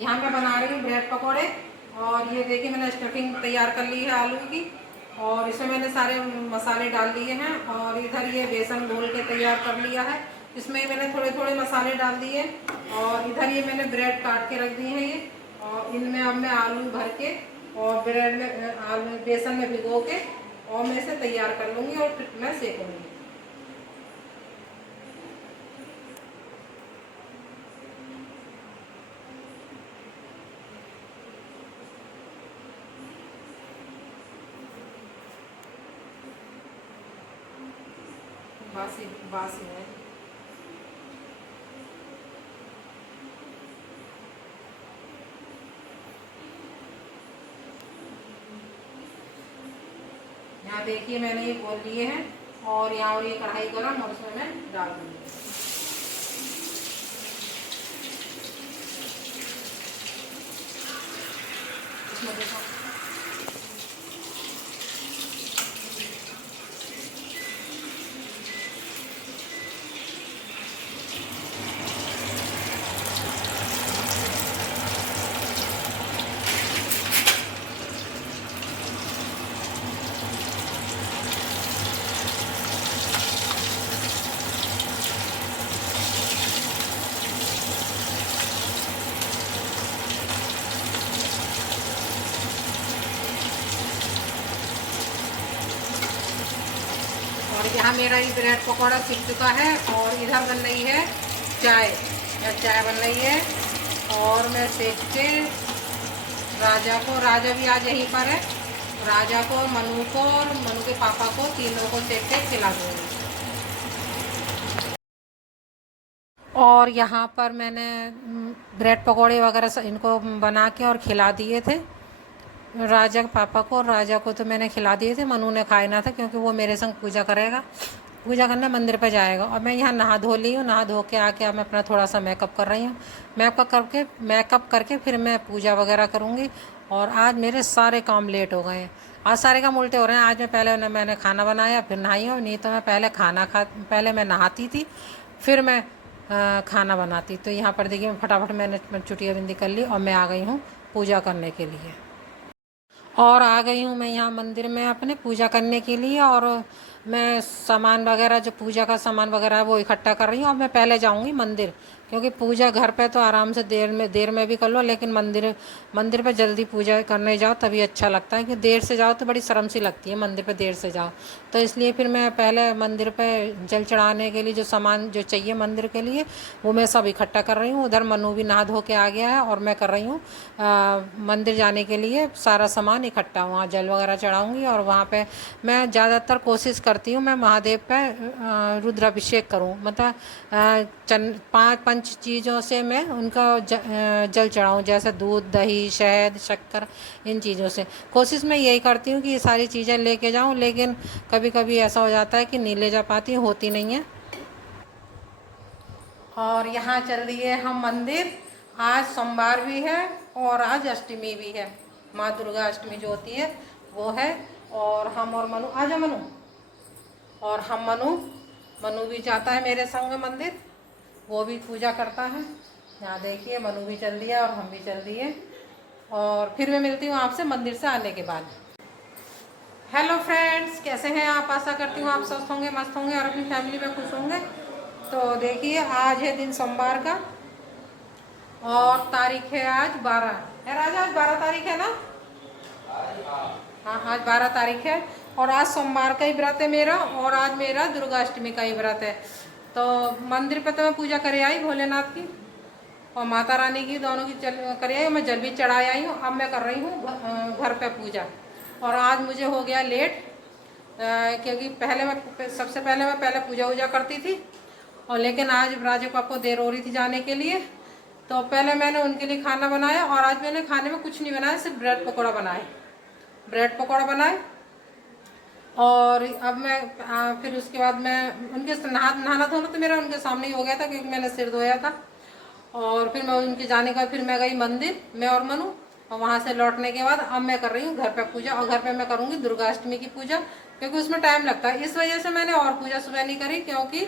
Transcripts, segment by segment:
यहाँ पे बना रही हूँ ब्रेड पकौड़े। और ये देखिए मैंने स्टफिंग तैयार कर ली है आलू की, और इसमें मैंने सारे मसाले डाल दिए हैं। और इधर ये बेसन घोल के तैयार कर लिया है, इसमें मैंने थोड़े थोड़े मसाले डाल दिए। और इधर ये मैंने ब्रेड काट के रख दी है ये, और इनमें अब मैं आलू भर के और ब्रेड में आलू बेसन में भिगो के और मैं इसे तैयार कर लूँगी और फिर मैं सेकूँगी। बासी बासी है। यहाँ देखिए मैंने ये खोल लिए हैं, और यहाँ और ये कढ़ाई गरम, और उसमें मैं डाल दूँगी। इसमें देखो और यहाँ मेरा ये ब्रेड पकौड़ा सीख चुका है। और इधर बन रही है चाय, चाय बन रही है। और मैं सेक के राजा को, राजा भी आज यहीं पर है, राजा को, मनु को और मनु के पापा को, तीनों को सेक के खिला दूँगी। और यहाँ पर मैंने ब्रेड पकौड़े वगैरह इनको बना के और खिला दिए थे राजा के पापा को, और राजा को तो मैंने खिला दिए थे, मनु ने खाए ना था क्योंकि वो मेरे संग पूजा करेगा, पूजा करने मंदिर पर जाएगा। और मैं यहाँ नहा धो ली हूँ, नहा धो के आके अब मैं अपना थोड़ा सा मेकअप कर रही हूँ। मेकअप करके फिर मैं पूजा वगैरह करूँगी। और आज मेरे सारे काम लेट हो गए हैं, आज सारे काम उल्टे हो रहे हैं। आज मैं पहले मैंने खाना बनाया, फिर नहाई हूँ, नहीं तो मैं पहले मैं नहाती थी, फिर मैं खाना बनाती। तो यहाँ पर देखिए फटाफट मैंने चुटिया बिंदी कर ली और मैं आ गई हूँ पूजा करने के लिए। और आ गई हूँ मैं यहाँ मंदिर में अपने पूजा करने के लिए। और मैं सामान वगैरह, जो पूजा का सामान वगैरह है वो इकट्ठा कर रही हूँ। और मैं पहले जाऊँगी मंदिर, क्योंकि पूजा घर पे तो आराम से देर में भी कर लो, लेकिन मंदिर पे जल्दी पूजा करने जाओ तभी अच्छा लगता है। कि देर से जाओ तो बड़ी शर्म सी लगती है मंदिर पे देर से जाओ। तो इसलिए फिर मैं पहले मंदिर पे जल चढ़ाने के लिए जो सामान जो चाहिए मंदिर के लिए वो मैं सब इकट्ठा कर रही हूँ। उधर मनु भी नहा धो के आ गया है, और मैं कर रही हूँ मंदिर जाने के लिए सारा सामान इकट्ठा। वहाँ जल वगैरह चढ़ाऊँगी, और वहाँ पे मैं ज़्यादातर कोशिश करती हूँ मैं महादेव पे रुद्राभिषेक करूँ, मतलब पंच चीज़ों से मैं उनका जल चढ़ाऊँ, जैसे दूध, दही, शहद, शक्कर, इन चीज़ों से। कोशिश मैं यही करती हूँ कि ये सारी चीज़ें लेके जाऊँ, लेकिन कभी कभी ऐसा हो जाता है कि नहीं ले जा पाती, होती नहीं है। और यहाँ चल रही है हम मंदिर। आज सोमवार भी है और आज अष्टमी भी है, माँ दुर्गा अष्टमी जो होती है वो है। और हम और मनु, आ जाओ मनु, और हम मनु भी जाता है मेरे संग मंदिर, वो भी पूजा करता है। यहाँ देखिए मनु भी चल दिया और हम भी चल दिए। और फिर मैं मिलती हूँ आपसे मंदिर से आने के बाद। हेलो फ्रेंड्स, कैसे हैं आप? आशा करती हूँ आप स्वस्थ होंगे, मस्त होंगे और अपनी फैमिली में खुश होंगे। तो देखिए आज है दिन सोमवार का, और तारीख है आज 12 है राजा, आज 12 तारीख है ना? हाँ, आज 12 तारीख है। और आज सोमवार का ही व्रत है मेरा, और आज मेरा दुर्गाष्टमी का ही व्रत है। तो मंदिर पे तो मैं पूजा करे आई भोलेनाथ की और माता रानी की, दोनों की करे आई। मैं जल भी चढ़ाई आई हूँ। अब मैं कर रही हूँ घर पे पूजा। और आज मुझे हो गया लेट, क्योंकि सबसे पहले मैं पूजा वूजा करती थी, और लेकिन आज राजू पापा को देर हो रही थी जाने के लिए। तो पहले मैंने उनके लिए खाना बनाया, और आज मैंने खाने में कुछ नहीं बनाया, सिर्फ ब्रेड पकौड़ा बनाए। और अब मैं फिर उसके बाद मैं उनके नहाना धोना तो मेरा उनके सामने ही हो गया था, क्योंकि मैंने सिर धोया था। और फिर मैं उनके जाने के बाद फिर मैं गई मंदिर, मैं और मनु। और वहाँ से लौटने के बाद अब मैं कर रही हूँ घर पे पूजा, और घर पे मैं करूँगी दुर्गाष्टमी की पूजा, क्योंकि उसमें टाइम लगता है। इस वजह से मैंने और पूजा सुबह नहीं करी, क्योंकि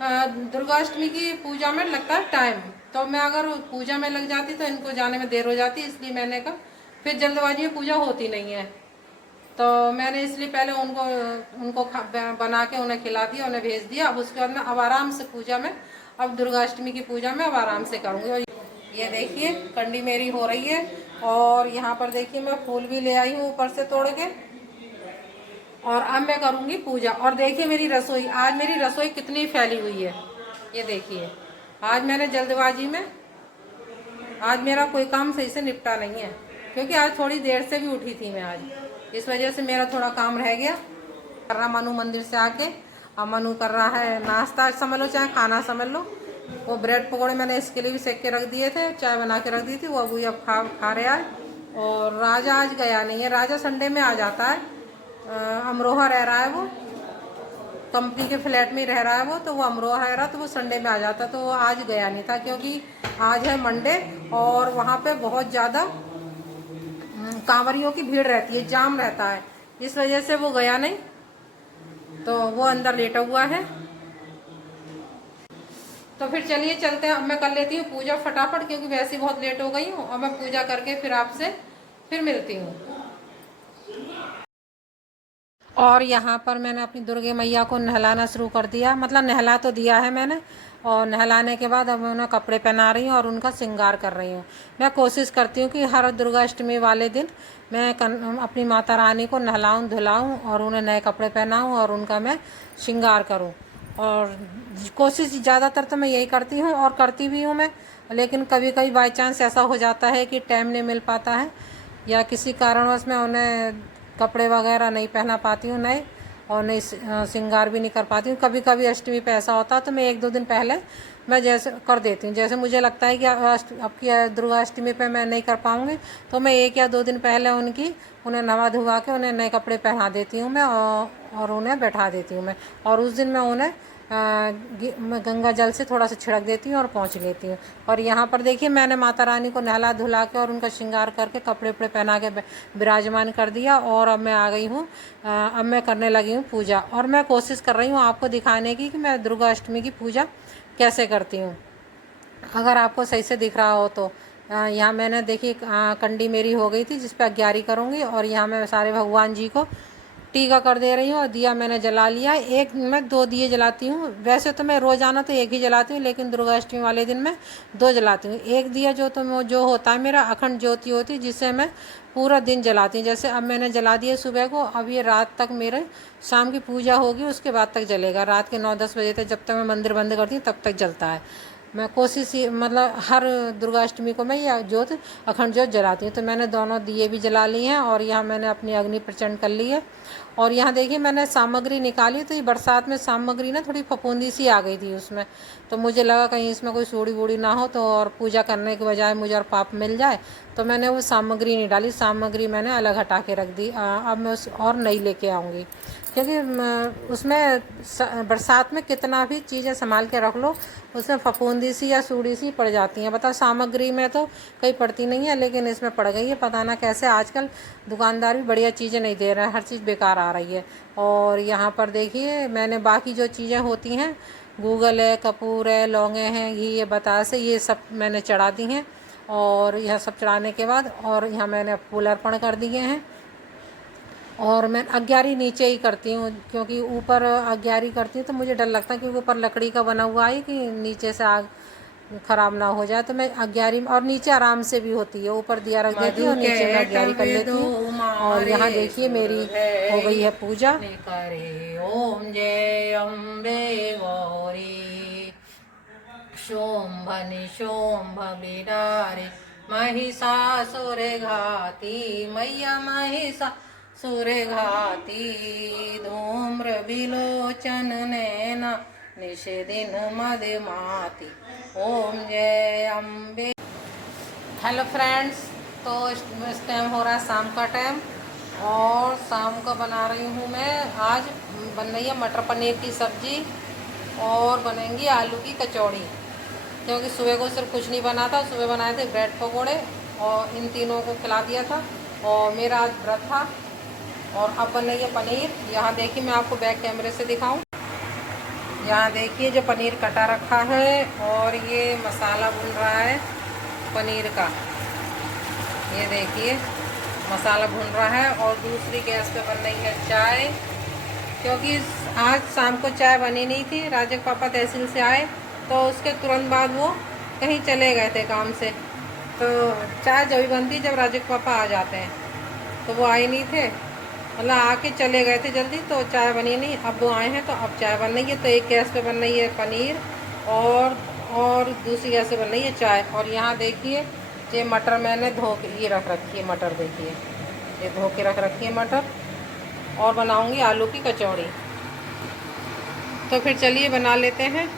दुर्गाष्टमी की पूजा में लगता है टाइम, तो मैं अगर पूजा में लग जाती तो इनको जाने में देर हो जाती, इसलिए मैंने कहा फिर जल्दबाजी में पूजा होती नहीं है। तो मैंने इसलिए पहले उनको उनको बना के उन्हें खिला दिया, उन्हें भेज दिया। अब उसके बाद में अब आराम से पूजा में, अब दुर्गाष्टमी की पूजा में अब आराम से करूँगी। और ये देखिए कंडी मेरी हो रही है, और यहाँ पर देखिए मैं फूल भी ले आई हूँ ऊपर से तोड़ के, और अब मैं करूँगी पूजा। और देखिए मेरी रसोई, आज मेरी रसोई कितनी फैली हुई है, ये देखिए। आज मैंने जल्दबाजी में, आज मेरा कोई काम सही से निपटा नहीं है, क्योंकि आज थोड़ी देर से भी उठी थी मैं आज, इस वजह से मेरा थोड़ा काम रह गया। कर रहा मनु मंदिर से आके, अब मनु कर रहा है नाश्ता समझ लो, चाहे खाना समझ लो। वो ब्रेड पकौड़े मैंने इसके लिए भी सेक के रख दिए थे, चाय बना के रख दी थी, वो अभी अब खा रहे आज। और राजा आज गया नहीं है, राजा संडे में आ जाता है, अमरोहा रह रहा है वो, कंपनी के फ्लैट में रह रहा है वो, तो वो अमरोहा रह रहा, तो वो संडे में आ जाता, तो वो आज गया नहीं था, क्योंकि आज है मंडे और वहाँ पे बहुत ज़्यादा कांवरियों की भीड़ रहती है, जाम रहता है, इस वजह से वो गया नहीं, तो वो अंदर लेटा हुआ है। तो फिर चलिए चलते हैं, अब मैं कर लेती हूँ पूजा फटाफट, क्योंकि वैसे ही बहुत लेट हो गई हूँ। अब मैं पूजा करके फिर आपसे फिर मिलती हूँ। और यहाँ पर मैंने अपनी दुर्गे मैया को नहलाना शुरू कर दिया, मतलब नहला तो दिया है मैंने, और नहलाने के बाद अब मैं उन्हें कपड़े पहना रही हूँ और उनका श्रृंगार कर रही हूँ। मैं कोशिश करती हूँ कि हर दुर्गाष्टमी वाले दिन मैं अपनी माता रानी को नहलाऊँ धुलाऊँ और उन्हें नए कपड़े पहनाऊँ और उनका मैं श्रृंगार करूँ। और कोशिश ज़्यादातर तो मैं यही करती हूँ और करती भी हूँ मैं, लेकिन कभी कभी बाई चांस ऐसा हो जाता है कि टाइम नहीं मिल पाता है, या किसी कारणवश मैं उन्हें कपड़े वगैरह नहीं पहना पाती हूँ नए, और नहीं श्रृंगार भी नहीं कर पाती हूँ। कभी कभी अष्टमी पे ऐसा होता है तो मैं 1-2 दिन पहले मैं जैसे कर देती हूँ, जैसे मुझे लगता है कि अब की दुर्गाष्टमी पे मैं नहीं कर पाऊँगी, तो मैं 1 या 2 दिन पहले उन्हें नवा धुवा के उन्हें नए कपड़े पहना देती हूँ मैं, और उन्हें बैठा देती हूँ मैं। और उस दिन मैं उन्हें मैं गंगा जल से थोड़ा सा छिड़क देती हूँ और पहुँच लेती हूँ। और यहाँ पर देखिए मैंने माता रानी को नहला धुला के और उनका श्रृंगार करके कपड़े वपड़े पहना के विराजमान कर दिया, और अब मैं आ गई हूँ, अब मैं करने लगी हूँ पूजा। और मैं कोशिश कर रही हूँ आपको दिखाने की कि मैं दुर्गाष्टमी की पूजा कैसे करती हूँ, अगर आपको सही से दिख रहा हो तो। यहाँ मैंने देखिए कंडी मेरी हो गई थी, जिस पर 11 करूँगी, और यहाँ मैं सारे भगवान जी को टीका कर दे रही हूँ। और दिया मैंने जला लिया, मैं 2 दिए जलाती हूँ, वैसे तो मैं रोज़ाना तो 1 ही जलाती हूँ, लेकिन दुर्गाष्टमी वाले दिन मैं 2 जलाती हूँ। एक दिया जो होता है मेरा अखंड ज्योति होती है, जिससे मैं पूरा दिन जलाती हूँ। जैसे अब मैंने जला दिया सुबह को, अब ये रात तक मेरे शाम की पूजा होगी उसके बाद तक जलेगा, रात के 9-10 बजे तक, जब तक मैं मंदिर बंद करती हूँ तब तक जलता है। मैं कोशिश मतलब हर दुर्गाष्टमी को मैं ये ज्योत अखंड ज्योत जलाती हूँ। तो मैंने दोनों दिए भी जला लिए हैं, और यहाँ मैंने अपनी अग्नि प्रचंड कर ली है। और यहाँ देखिए मैंने सामग्री निकाली, तो ये बरसात में सामग्री ना थोड़ी फफूंदी सी आ गई थी उसमें, तो मुझे लगा कहीं इसमें कोई सूड़ी वूड़ी ना हो, तो और पूजा करने के बजाय मुझे और पाप मिल जाए, तो मैंने वो सामग्री नहीं डाली, सामग्री मैंने अलग हटा के रख दी। अब मैं और नई लेके आऊँगी, क्योंकि उसमें बरसात में कितना भी चीज़ें संभाल के रख लो, उसमें फफूंदी सी या सूड़ी सी पड़ जाती हैं। बताओ सामग्री में तो कहीं पड़ती नहीं है, लेकिन इसमें पड़ गई है, पता ना कैसे। आजकल दुकानदार भी बढ़िया चीज़ें नहीं दे रहे हैं, हर चीज़ बेकार आ रही है। और यहाँ पर देखिए मैंने बाकी जो चीज़ें होती हैं, गूगल है, कपूर है, लौंगे हैं, घी है, बतासे, ये सब मैंने चढ़ा दी हैं। और यह सब चढ़ाने के बाद और यहाँ मैंने फूल अर्पण कर दिए हैं। और मैं 11 नीचे ही करती हूँ, क्योंकि ऊपर 11 करती हूँ तो मुझे डर लगता है, क्योंकि ऊपर लकड़ी का बना हुआ है कि नीचे से आग ख़राब ना हो जाए, तो मैं 11 और नीचे आराम से भी होती है, ऊपर दिया रख देती हूँ और नीचे मैं 11 कर लेती हूँ। और यहाँ देखिए मेरी हो गई है पूजा। ओम जय अम्बे गौरी शोम्भनि शोम्भ बिडारे महिषासुर घाती मैया महिषासुर घाती धूम्र विलोचन नैना निषेदिन मदमाती ओम जय अम्बे। हेलो फ्रेंड्स, तो इस टाइम हो रहा है शाम का टाइम, और शाम को बना रही हूँ मैं, आज बन रही है मटर पनीर की सब्ज़ी और बनेंगी आलू की कचौड़ी, क्योंकि सुबह को सिर्फ कुछ नहीं बना था, सुबह बनाए थे ब्रेड पकोड़े और इन तीनों को खिला दिया था, और मेरा आज व्रत था। और अब बन रही है पनीर। यहाँ देखिए मैं आपको बैक कैमरे से दिखाऊं, यहाँ देखिए जो पनीर कटा रखा है और ये मसाला भून रहा है पनीर का। ये देखिए मसाला भून रहा है और दूसरी गैस पे बन रही है चाय, क्योंकि आज शाम को चाय बनी नहीं थी। राजा के पापा तहसील से आए तो उसके तुरंत बाद वो कहीं चले गए थे काम से, तो चाय जब भी बनती जब राजा के पापा आ जाते हैं, तो वो आए नहीं थे, मतलब आके चले गए थे जल्दी, तो चाय बनी नहीं। अब वो आए हैं तो अब चाय बन रही है। तो एक गैस पे बन रही है पनीर और दूसरी गैस पे बन रही है चाय। और यहाँ देखिए ये मटर मैंने धो के ये रख रखी है, मटर देखिए ये धो के रख रखी है मटर, और बनाऊंगी आलू की कचौड़ी। तो फिर चलिए बना लेते हैं।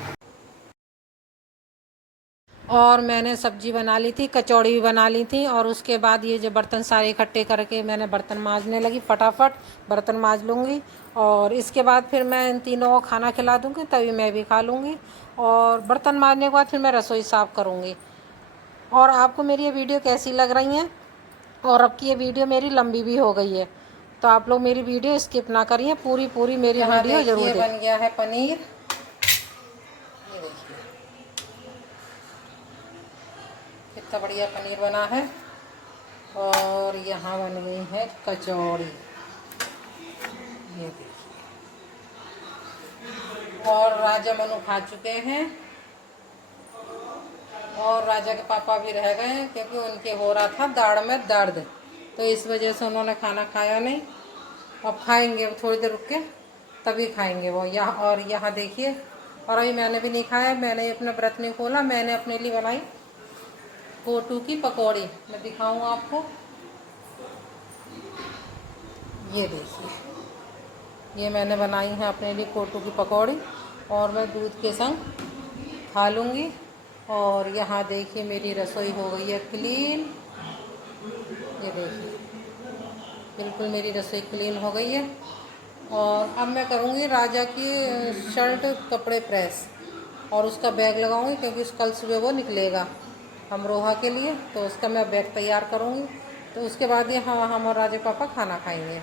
और मैंने सब्जी बना ली थी, कचौड़ी भी बना ली थी, और उसके बाद ये जो बर्तन सारे इकट्ठे करके मैंने बर्तन मांजने लगी, फटाफट बर्तन मांज लूँगी। और इसके बाद फिर मैं इन तीनों को खाना खिला दूँगी, तभी मैं भी खा लूँगी। और बर्तन मांजने के बाद फिर मैं रसोई साफ़ करूँगी। और आपको मेरी ये वीडियो कैसी लग रही हैं? और अब की ये वीडियो मेरी लंबी भी हो गई है, तो आप लोग मेरी वीडियो स्किप ना करिए, पूरी मेरी वीडियो जरूर देखें। बन गया है पनीर, ये देखिए कितना बढ़िया पनीर बना है। और यहाँ बन गई है कचौड़ी, ये देखिए। और राजा मनु खा चुके हैं, और राजा के पापा भी रह गए हैं, क्योंकि उनके हो रहा था दाढ़ में दर्द, तो इस वजह से उन्होंने खाना खाया नहीं। अब खाएंगे थोड़ी देर रुक के, तभी खाएंगे वो। और यहाँ देखिए, और अभी मैंने भी नहीं खाया, मैंने अपना व्रत नहीं खोला, मैंने अपने लिए बनाई कोटू की पकौड़ी। मैं दिखाऊँ आपको, ये देखिए ये मैंने बनाई है अपने लिए कोटू की पकौड़ी, और मैं दूध के संग खा लूँगी। और यहाँ देखिए मेरी रसोई हो गई है क्लीन, ये देखिए बिल्कुल मेरी रसोई क्लीन हो गई है। और अब मैं करूँगी राजा की शर्ट कपड़े प्रेस, और उसका बैग लगाऊंगी, क्योंकि कल सुबह वो निकलेगा अमरोहा के लिए, तो उसका मैं बैग तैयार करूँगी। तो उसके बाद ही हम और राजा पापा खाना खाएंगे।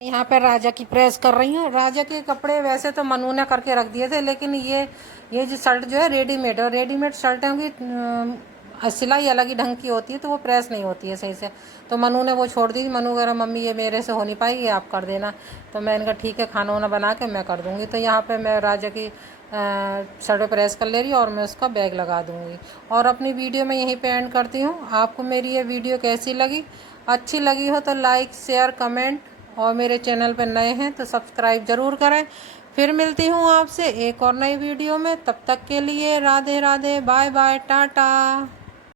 यहाँ पर राजा की प्रेस कर रही हूँ। राजा के कपड़े वैसे तो मनु ने करके रख दिए थे, लेकिन ये जो शर्ट जो है रेडीमेड, और रेडीमेड शर्ट है की सिलाई अलग ही ढंग की होती है, तो वो प्रेस नहीं होती है सही से, तो मनु ने वो छोड़ दी। मनु कह रहा मम्मी ये मेरे से हो नहीं पाएगी, आप कर देना। तो मैंने कहा ठीक है, खाना वाना बना के मैं कर दूँगी। तो यहाँ पे मैं राजा की शर्ट प्रेस कर ले रही हूँ, और मैं उसका बैग लगा दूँगी। और अपनी वीडियो में यहीं पे एंड करती हूँ। आपको मेरी ये वीडियो कैसी लगी? अच्छी लगी हो तो लाइक शेयर कमेंट, और मेरे चैनल पर नए हैं तो सब्सक्राइब ज़रूर करें। फिर मिलती हूँ आपसे एक और नई वीडियो में, तब तक के लिए राधे राधे, बाय बाय, टाटा।